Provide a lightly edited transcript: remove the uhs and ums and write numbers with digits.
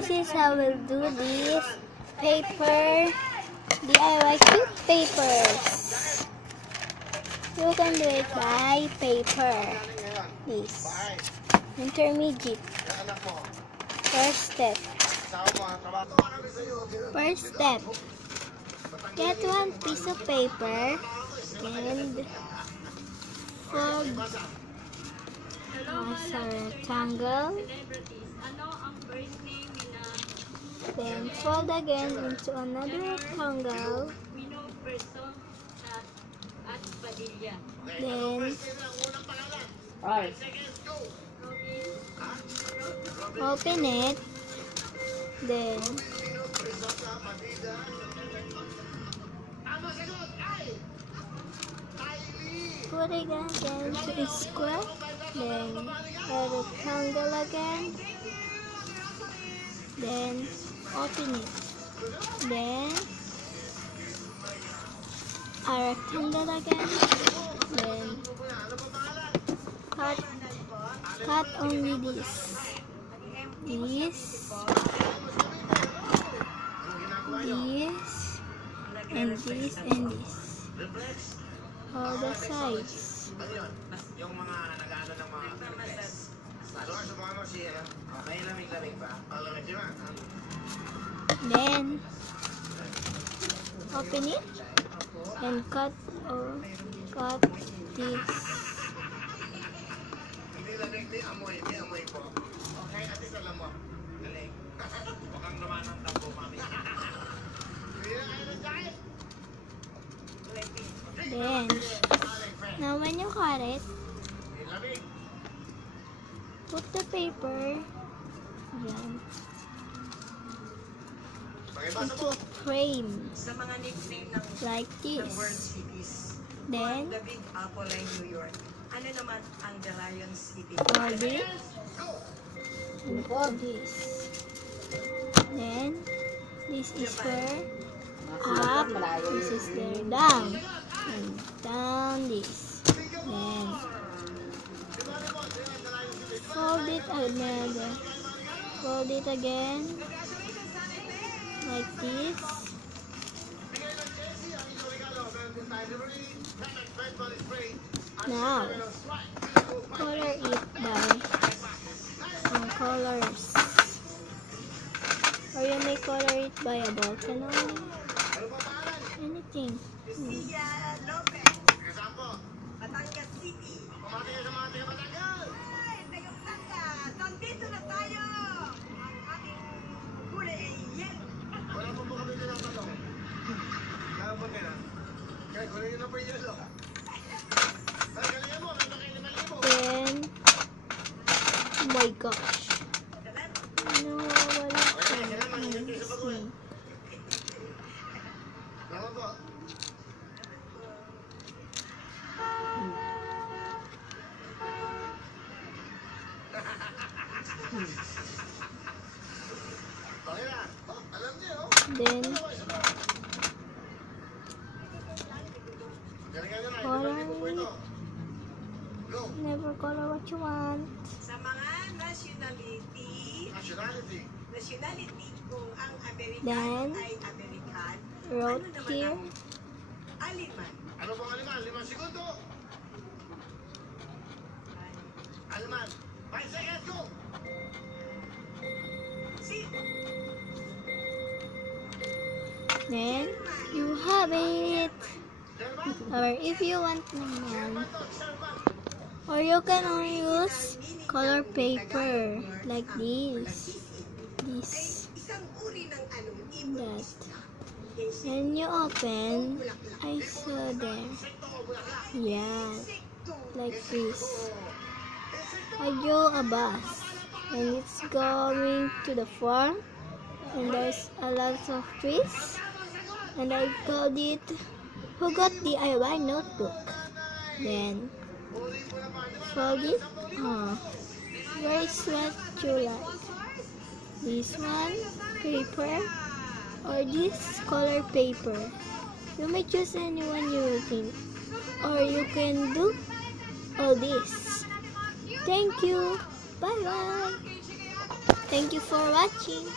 This is how we'll do this paper DIY cute papers. You can do it by paper. This intermediate. First step. Get one piece of paper and fold as a rectangle. Then fold again into another rectangle. Then open it. Then put it again to a square. Then a rectangle again. Then open it. Then a rectangle again. Then cut only this, and this, and this. All the sides. Then open it and cut this. Then now when you cut it, put the paper into a frame like this. Then fold it and fold this. Then this is for up, this is for down, and down this. Then fold it again like this. Now color it by colors, or you may color it by a button only, anything. Then, oh my gosh. No, wala siya. Then color it. Never color what you want. Sa mga nationality kung ang American Then ay American, wrote here. Aliman. Ano bang aliman? 5 segundo. Aliman. 5 seconds, go! Then you have it. Or if you want naman, or you can only use color paper like this, that. When you open, I saw there, yeah, like this. I drew a bus, and it's going to the farm, and there's a lot of trees, and I called it Who Got DIY Notebook. Then fold it. Where is what you like? This one, paper, or this color paper. You may choose anyone you think, or you can do all this. Thank you. Bye bye. Thank you for watching.